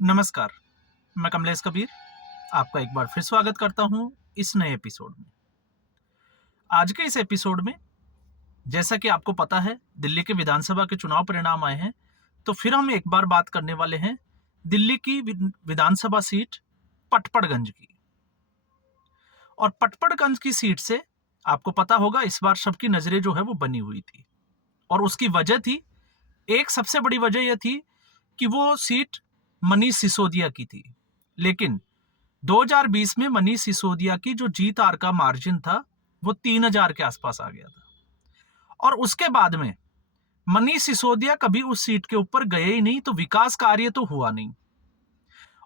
नमस्कार, मैं कमलेश कबीर आपका एक बार फिर स्वागत करता हूं इस नए एपिसोड में। आज के इस एपिसोड में जैसा कि आपको पता है दिल्ली के विधानसभा के चुनाव परिणाम आए हैं, तो फिर हम एक बार बात करने वाले हैं दिल्ली की विधानसभा सीट पटपड़गंज की। और पटपड़गंज की सीट से आपको पता होगा इस बार सबकी नजरें जो है वो बनी हुई थी। और उसकी वजह थी, एक सबसे बड़ी वजह यह थी कि वो सीट मनीष सिसोदिया की थी। लेकिन 2020 में मनीष सिसोदिया की जो जीत हार का मार्जिन था वो 3000 के आसपास आ गया था। और उसके बाद में मनीष सिसोदिया कभी उस सीट के ऊपर गए ही नहीं, तो विकास कार्य तो हुआ नहीं।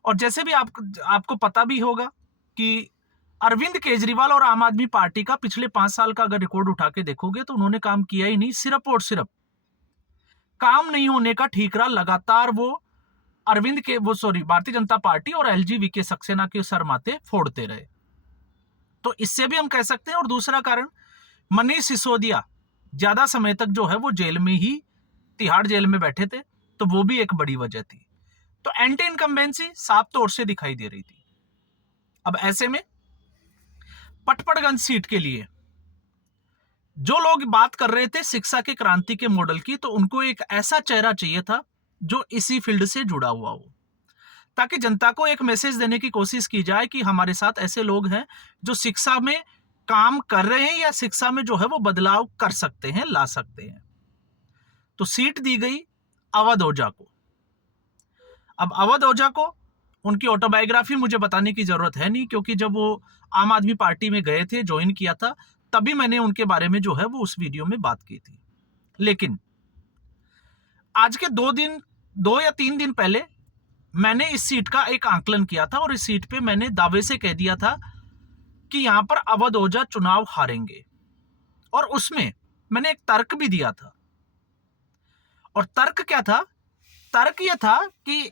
और जैसे भी आपको पता भी होगा कि अरविंद केजरीवाल और आम आदमी पार्टी का पिछले 5 साल का अगर रिकॉर्ड उठा के देखोगे तो उन्होंने काम किया ही नहीं। सिर्फ और सिर्फ काम नहीं होने का ठीकरा लगातार वो भारतीय जनता पार्टी और एलजी के सक्सेना के सर माथे फोड़ते रहे। तो इससे भी हम कह सकते हैं। और दूसरा कारण, मनीष सिसोदिया ज्यादा समय तक जो है वो जेल में ही, तिहाड़ जेल में बैठे थे, तो वो भी एक बड़ी वजह थी। तो एंटी इनकम्बेंसी साफ तौर से दिखाई दे रही थी। अब ऐसे में पटपड़गंज सीट के लिए जो लोग बात कर रहे थे शिक्षा के क्रांति के मॉडल की, तो उनको एक ऐसा चेहरा चाहिए था जो इसी फील्ड से जुड़ा हुआ हो, ताकि जनता को एक मैसेज देने की कोशिश की जाए कि हमारे साथ ऐसे लोग हैं जो शिक्षा में काम कर रहे हैं या शिक्षा में जो है वो बदलाव कर सकते हैं, ला सकते हैं। तो सीट दी गई अवध ओझा को। अब अवध ओझा को उनकी ऑटोबायोग्राफी मुझे बताने की जरूरत है नहीं, क्योंकि जब वो आम आदमी पार्टी में गए थे, ज्वाइन किया था, तभी मैंने उनके बारे में जो है वो उस वीडियो में बात की थी। लेकिन आज के 2 या 3 दिन पहले मैंने इस सीट का एक आंकलन किया था और इस सीट पे मैंने दावे से कह दिया था कि यहां पर अवध ओझा चुनाव हारेंगे। और उसमें मैंने एक तर्क भी दिया था। और तर्क क्या था? तर्क यह था कि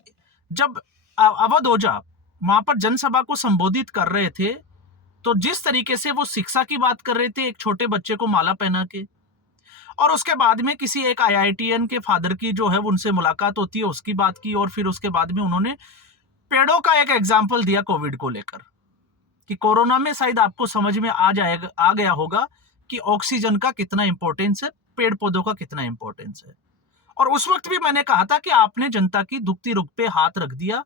जब अवध ओझा वहां पर जनसभा को संबोधित कर रहे थे, तो जिस तरीके से वो शिक्षा की बात कर रहे थे, एक छोटे बच्चे को माला पहना के, और उसके बाद में किसी एक आईआईटीएन के फादर की जो है उनसे मुलाकात होती है, उसकी बात की, और फिर उसके बाद में उन्होंने पेड़ों का एक एग्जाम्पल दिया कोविड को लेकर, कि कोरोना में शायद आपको समझ में आ गया होगा कि ऑक्सीजन का कितना इंपॉर्टेंस है, पेड़ पौधों का कितना इंपॉर्टेंस है। और उस वक्त भी मैंने कहा था कि आपने जनता की दुखती रुख पे हाथ रख दिया,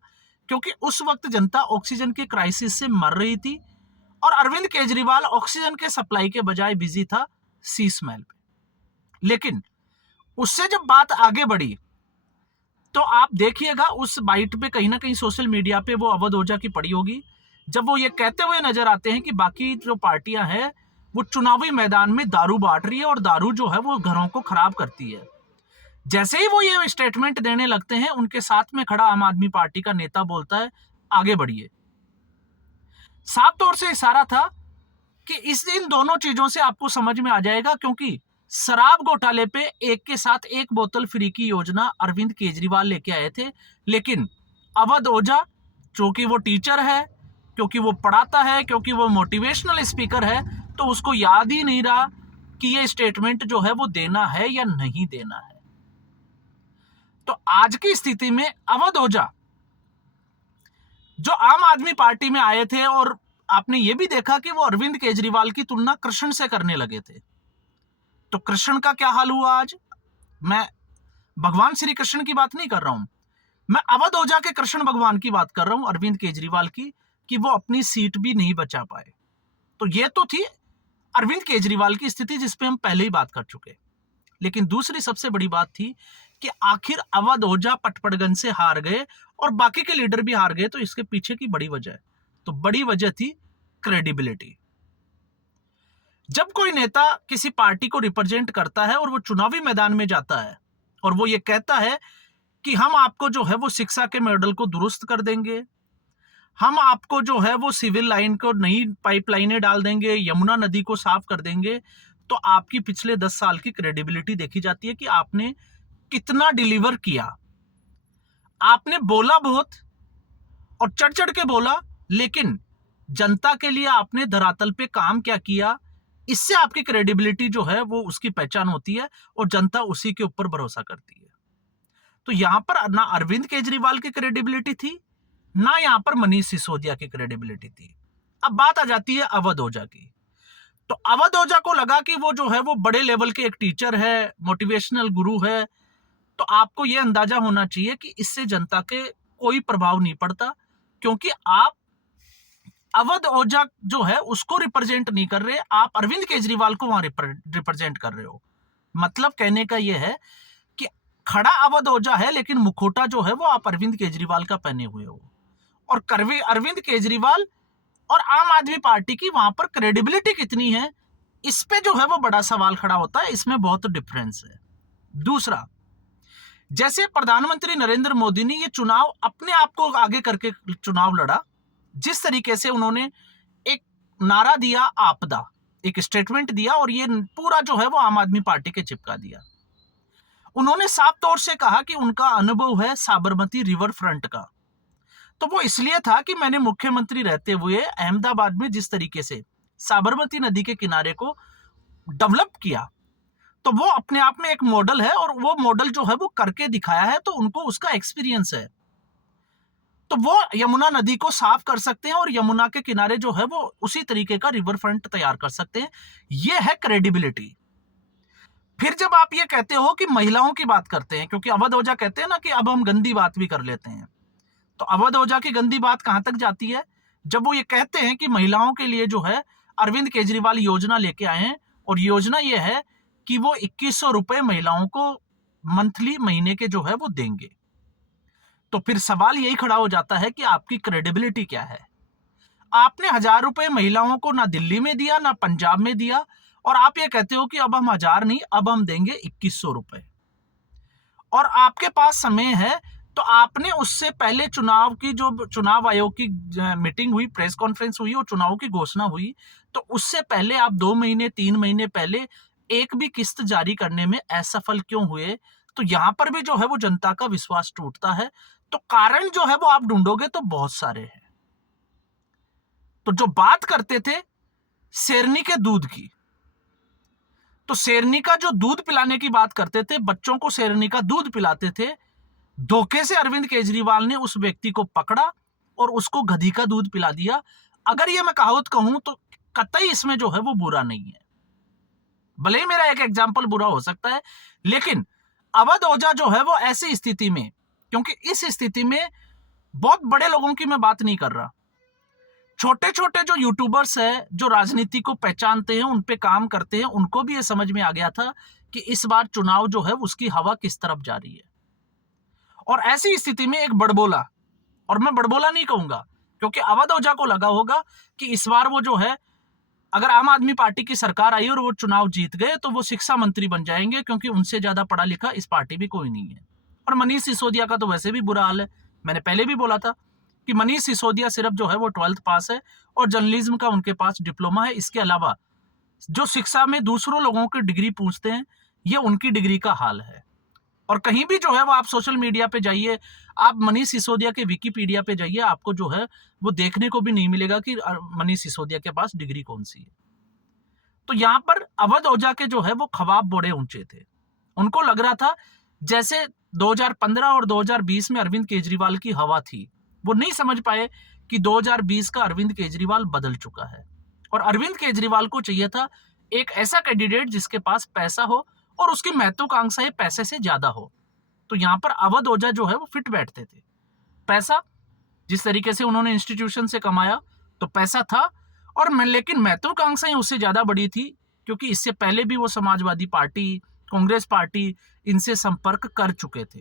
क्योंकि उस वक्त जनता ऑक्सीजन के क्राइसिस से मर रही थी और अरविंद केजरीवाल ऑक्सीजन के सप्लाई के बजाय बिजी था शीश महल पे। लेकिन उससे जब बात आगे बढ़ी, तो आप देखिएगा उस बाइट पे कहीं ना कहीं सोशल मीडिया पे वो अवध ओझा की पड़ी होगी, जब वो ये कहते हुए नजर आते हैं कि बाकी जो पार्टियां हैं वो चुनावी मैदान में दारू बांट रही है और दारू जो है वो घरों को खराब करती है। जैसे ही वो ये स्टेटमेंट देने लगते हैं, उनके साथ में खड़ा आम आदमी पार्टी का नेता बोलता है, आगे बढ़िए। साफ तौर से इशारा था कि इन दोनों चीजों से आपको समझ में आ जाएगा, क्योंकि शराब घोटाले पे एक के साथ एक बोतल फ्री की योजना अरविंद केजरीवाल लेके आए थे। लेकिन अवध ओझा, क्योंकि वो टीचर है, क्योंकि वो पढ़ाता है, क्योंकि वो मोटिवेशनल स्पीकर है, तो उसको याद ही नहीं रहा कि ये स्टेटमेंट जो है वो देना है या नहीं देना है। तो आज की स्थिति में अवध ओझा जो आम आदमी पार्टी में आए थे, और आपने ये भी देखा कि वो अरविंद केजरीवाल की तुलना कृष्ण से करने लगे थे, तो कृष्ण का क्या हाल हुआ आज? मैं भगवान श्री कृष्ण की बात नहीं कर रहा हूं, मैं अवध ओझा के कृष्ण भगवान की बात कर रहा हूं, अरविंद केजरीवाल की, कि वो अपनी सीट भी नहीं बचा पाए। तो ये तो थी अरविंद केजरीवाल की स्थिति, जिसपे हम पहले ही बात कर चुके। लेकिन दूसरी सबसे बड़ी बात थी कि आखिर अवध ओझा पटपड़गंज से हार गए और बाकी के लीडर भी हार गए, तो इसके पीछे की बड़ी वजह है। तो बड़ी वजह थी क्रेडिबिलिटी। जब कोई नेता किसी पार्टी को रिप्रेजेंट करता है और वो चुनावी मैदान में जाता है और वो ये कहता है कि हम आपको जो है वो शिक्षा के मॉडल को दुरुस्त कर देंगे, हम आपको जो है वो सिविल लाइन को नई पाइपलाइनें डाल देंगे, यमुना नदी को साफ कर देंगे, तो आपकी पिछले 10 साल की क्रेडिबिलिटी देखी जाती है कि आपने कितना डिलीवर किया। आपने बोला बहुत और चढ़ चढ़ के बोला, लेकिन जनता के लिए आपने धरातल पे काम क्या किया, इससे आपकी क्रेडिबिलिटी जो है वो उसकी पहचान होती है और जनता उसी के ऊपर भरोसा करती है। तो यहां पर ना अरविंद केजरीवाल की क्रेडिबिलिटी थी, ना यहां पर मनीष सिसोदिया की क्रेडिबिलिटी थी। अब बात आ जाती है अवध ओझा की। तो अवध ओझा को लगा कि वो जो है वो बड़े लेवल के एक टीचर है, मोटिवेशनल गुरु है। तो आपको यह अंदाजा होना चाहिए कि इससे जनता के कोई प्रभाव नहीं पड़ता, क्योंकि आप अवध ओझा जो है उसको रिप्रेजेंट नहीं कर रहे, आप अरविंद केजरीवाल को वहां रिप्रेजेंट कर रहे हो। मतलब कहने का यह है कि खड़ा अवध ओझा है, लेकिन मुखोटा जो है वो आप अरविंद केजरीवाल का पहने हुए हो। और अरविंद केजरीवाल और आम आदमी पार्टी की वहां पर क्रेडिबिलिटी कितनी है, इस पे जो है वो बड़ा सवाल खड़ा होता है। इसमें बहुत डिफरेंस है। दूसरा, जैसे प्रधानमंत्री नरेंद्र मोदी ने ये चुनाव अपने आप को आगे करके चुनाव लड़ा, जिस तरीके से उन्होंने एक नारा दिया, आपदा, एक स्टेटमेंट दिया, और ये पूरा जो है वो आम आदमी पार्टी के चिपका दिया। उन्होंने साफ तौर से कहा कि उनका अनुभव है साबरमती रिवर फ्रंट का। तो वो इसलिए था कि मैंने मुख्यमंत्री रहते हुए अहमदाबाद में जिस तरीके से साबरमती नदी के किनारे को डेवलप किया, तो वो अपने आप में एक मॉडल है, और वो मॉडल जो है वो करके दिखाया है, तो उनको उसका एक्सपीरियंस है। तो वो यमुना नदी को साफ कर सकते हैं, और यमुना के किनारे जो है वो उसी तरीके का रिवर फ्रंट तैयार कर सकते हैं। ये है क्रेडिबिलिटी। फिर जब आप ये कहते हो कि महिलाओं की बात करते हैं, क्योंकि अवध ओझा कहते हैं ना कि अब हम गंदी बात भी कर लेते हैं, तो अवध ओझा की गंदी बात कहां तक जाती है, जब वो ये कहते हैं कि महिलाओं के लिए जो है अरविंद केजरीवाल योजना लेके आए हैं, और योजना ये है कि वो 2100 रुपए महिलाओं को मंथली, महीने के जो है वो देंगे। तो फिर सवाल यही खड़ा हो जाता है कि आपकी क्रेडिबिलिटी क्या है। आपने 1000 रुपए महिलाओं को ना दिल्ली में दिया, ना पंजाब में दिया, और आप ये कहते हो कि अब हम 1000 नहीं, अब हम देंगे 2100 रुपए। और आपके पास समय है, तो आपने उससे पहले चुनाव की, जो चुनाव आयोग की मीटिंग हुई, प्रेस कॉन्फ्रेंस हुई और चुनाव की घोषणा हुई, तो उससे पहले आप 2 महीने 3 महीने पहले एक भी किस्त जारी करने में असफल क्यों हुए? तो यहां पर भी जो है वो जनता का विश्वास टूटता है। तो कारण जो है वो आप ढूंढोगे तो बहुत सारे हैं। तो जो बात करते थे शेरनी के दूध की, तो शेरनी का जो दूध पिलाने की बात करते थे, बच्चों को शेरनी का दूध पिलाते थे, धोखे से अरविंद केजरीवाल ने उस व्यक्ति को पकड़ा और उसको गधी का दूध पिला दिया। अगर ये मैं कहावत कहूं तो कतई इसमें जो है वो बुरा नहीं है, भले ही मेरा एक एग्जाम्पल बुरा हो सकता है, लेकिन अवध ओझा जो है वो ऐसी स्थिति में, क्योंकि इस स्थिति में बहुत बड़े लोगों की मैं बात नहीं कर रहा, छोटे छोटे जो यूट्यूबर्स हैं, जो राजनीति को पहचानते हैं, उन पे काम करते हैं, उनको भी ये समझ में आ गया था कि इस बार चुनाव जो है उसकी हवा किस तरफ जा रही है। और ऐसी स्थिति में एक बड़बोला, और मैं बड़बोला नहीं कहूंगा, क्योंकि अवध ओझा को लगा होगा कि इस बार वो जो है, अगर आम आदमी पार्टी की सरकार आई और वो चुनाव जीत गए, तो वो शिक्षा मंत्री बन जाएंगे, क्योंकि उनसे ज्यादा पढ़ा लिखा इस पार्टी में कोई नहीं है। और मनीष सिसोदिया का तो वैसे भी बुरा हाल है। मैंने पहले भी बोला था कि मनीष सिसोदिया सिर्फ जो है वो 12th पास है, और जर्नलिज्म का उनके पास डिप्लोमा है। इसके अलावा जो शिक्षा में दूसरों लोगों की डिग्री पूछते हैं, ये उनकी डिग्री का हाल है। और कहीं भी जो है वो आप सोशल मीडिया पे जाइए, आप मनीष सिसोदिया के विकिपीडिया पे जाइए, आपको जो है वो देखने को भी नहीं मिलेगा कि मनीष सिसोदिया के पास डिग्री कौन सी है। तो यहां पर अवध ओझा के जो है वो ख्वाब बड़े ऊंचे थे। उनको लग रहा था जैसे 2015 और 2020 में अरविंद केजरीवाल की हवा थी। वो नहीं समझ पाए कि 2020 का अरविंद केजरीवाल बदल चुका है, और अरविंद केजरीवाल को चाहिए था एक ऐसा कैंडिडेट जिसके पास पैसा हो और उसकी महत्वाकांक्षाएं पैसे से ज्यादा हो। तो यहां पर अवध ओझा जो है वो फिट बैठते थे। पैसा, जिस तरीके से उन्होंने इंस्टीट्यूशन से कमाया, तो पैसा था, और लेकिन महत्वाकांक्षाएं उससे ज्यादा बड़ी थी, क्योंकि इससे पहले भी वो समाजवादी पार्टी, कांग्रेस पार्टी, इनसे संपर्क कर चुके थे।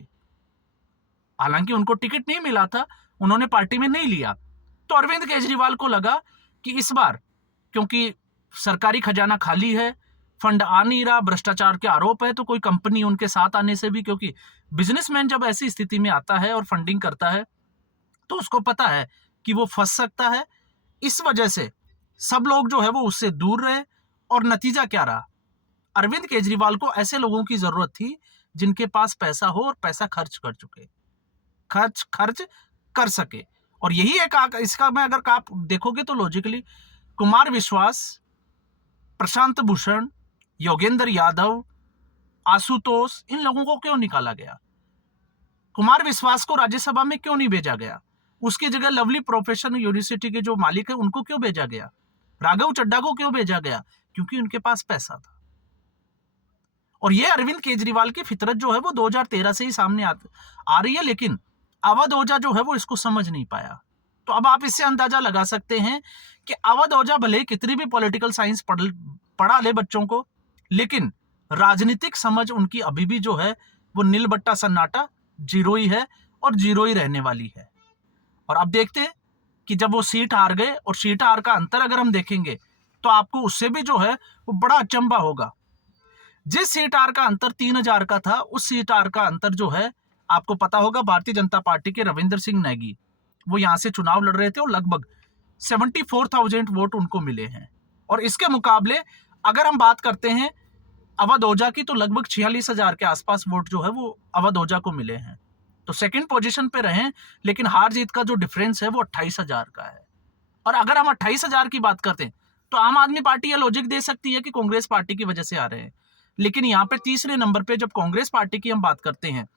हालांकि उनको टिकट नहीं मिला था, उन्होंने पार्टी में नहीं लिया। तो अरविंद केजरीवाल को लगा कि इस बार, क्योंकि सरकारी खजाना खाली है, फंड आ नहीं रहा, भ्रष्टाचार के आरोप है, तो कोई कंपनी उनके साथ आने से भी, क्योंकि बिजनेसमैन जब ऐसी स्थिति में आता है और फंडिंग करता है, तो उसको पता है कि वो फंस सकता है। इस वजह से सब लोग जो है वो उससे दूर रहे, और नतीजा क्या रहा? अरविंद केजरीवाल को ऐसे लोगों की जरूरत थी जिनके पास पैसा हो और पैसा खर्च कर चुके, खर्च कर सके। और यही एक इसका मैं अगर आप देखोगे तो लॉजिकली कुमार विश्वास, प्रशांत भूषण, योगेंद्र यादव, आशुतोष, इन लोगों को क्यों निकाला गया? कुमार विश्वास को राज्यसभा में क्यों नहीं भेजा गया? उसकी जगह लवली प्रोफेशनल यूनिवर्सिटी के जो मालिक है उनको क्यों भेजा गया? राघव चड्ढा को क्यों भेजा गया? क्योंकि उनके पास पैसा था। और ये अरविंद केजरीवाल की फितरत जो है वो 2013 से ही सामने आ रही है, लेकिन अवध ओझा जो है वो इसको समझ नहीं पाया। तो अब आप इससे अंदाजा लगा सकते हैं कि अवध ओझा भले कितनी भी पॉलिटिकल साइंस पढ़ा ले बच्चों को, लेकिन राजनीतिक समझ उनकी अभी भी जो है वो नील बट्टा सन्नाटा, जीरो ही है और जीरो ही रहने वाली है। और अब देखते हैं कि जब वो सीट हार गए, और सीट हार का अंतर अगर हम देखेंगे तो आपको उससे भी जो है वो बड़ा अचंभा होगा। जिस सीट हार का अंतर 3000 का था, उस सीट हार का अंतर जो है आपको पता होगा, भारतीय जनता पार्टी के रविंद्र सिंह नेगी वो यहां से चुनाव लड़ रहे थे और लगभग 74,000 वोट उनको मिले हैं। और इसके मुकाबले अगर हम बात करते हैं अवध ओझा की, तो लगभग 46,000 के आसपास वोट जो है वो अवध ओझा को मिले हैं। तो सेकंड पोजीशन पे रहे, लेकिन हार जीत का जो डिफरेंस है वो 28,000 का है। और अगर हम 28,000 की बात करते हैं तो आम आदमी पार्टी ये लॉजिक दे सकती है कि कांग्रेस पार्टी की वजह से आ रहे हैं, लेकिन यहाँ पे तीसरे नंबर पे जब कांग्रेस पार्टी की हम बात करते हैं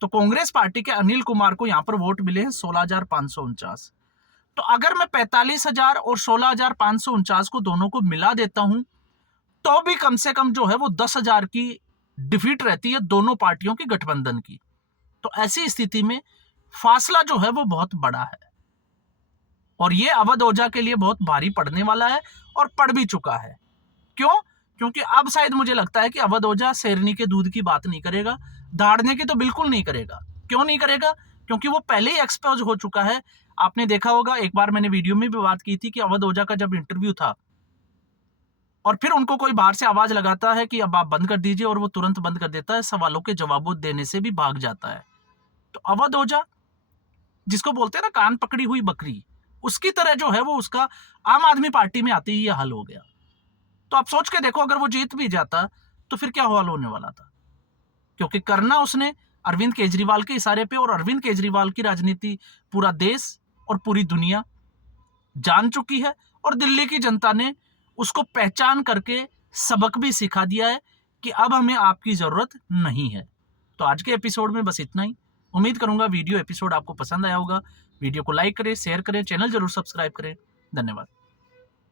तो कांग्रेस पार्टी के अनिल कुमार को यहाँ पर वोट मिले हैं 16,549। तो अगर मैं 45,000 और 16,549 को दोनों को मिला देता हूं तो भी कम से कम जो है वो 10,000 की डिफीट रहती है दोनों पार्टियों की गठबंधन की। तो ऐसी स्थिति में फासला जो है वो बहुत बड़ा है और ये अवध ओझा के लिए बहुत भारी पड़ने वाला है और पड़ भी चुका है। क्यों? क्योंकि अब शायद मुझे लगता है कि अवध ओझा शेरनी के दूध की बात नहीं करेगा, दाढ़ने की तो बिल्कुल नहीं करेगा। क्यों नहीं करेगा? क्योंकि वो पहले ही एक्सपोज हो चुका है। आपने देखा होगा, एक बार मैंने वीडियो में भी बात की थी कि अवध ओझा का जब इंटरव्यू था और फिर उनको कोई बाहर से आवाज लगाता है कि अब आप बंद कर दीजिए, और वो तुरंत बंद कर देता है, सवालों के जवाब देने से भी भाग जाता है। तो अवध ओझा, जिसको बोलते हैं ना कान पकड़ी हुई बकरी, उसकी तरह जो है वो उसका आम आदमी पार्टी में आते ही यह हाल हो गया। तो आप सोच के देखो, अगर वो जीत भी जाता तो फिर क्या हाल होने वाला था। क्योंकि करना उसने अरविंद केजरीवाल के इशारे पे, और अरविंद केजरीवाल की राजनीति पूरा देश और पूरी दुनिया जान चुकी है, और दिल्ली की जनता ने उसको पहचान करके सबक भी सिखा दिया है कि अब हमें आपकी जरूरत नहीं है। तो आज के एपिसोड में बस इतना ही। उम्मीद करूंगा वीडियो एपिसोड आपको पसंद आया होगा। वीडियो को लाइक करें, शेयर करें, चैनल जरूर सब्सक्राइब करें। धन्यवाद।